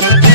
Música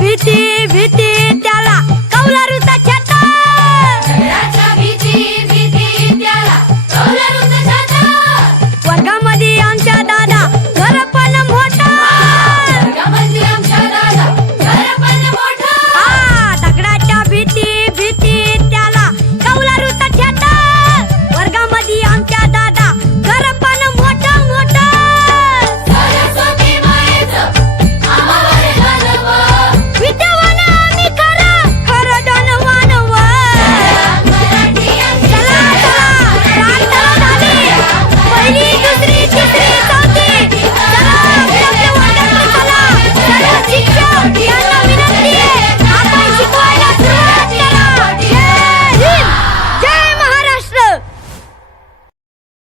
ভীতি ভীতি তালা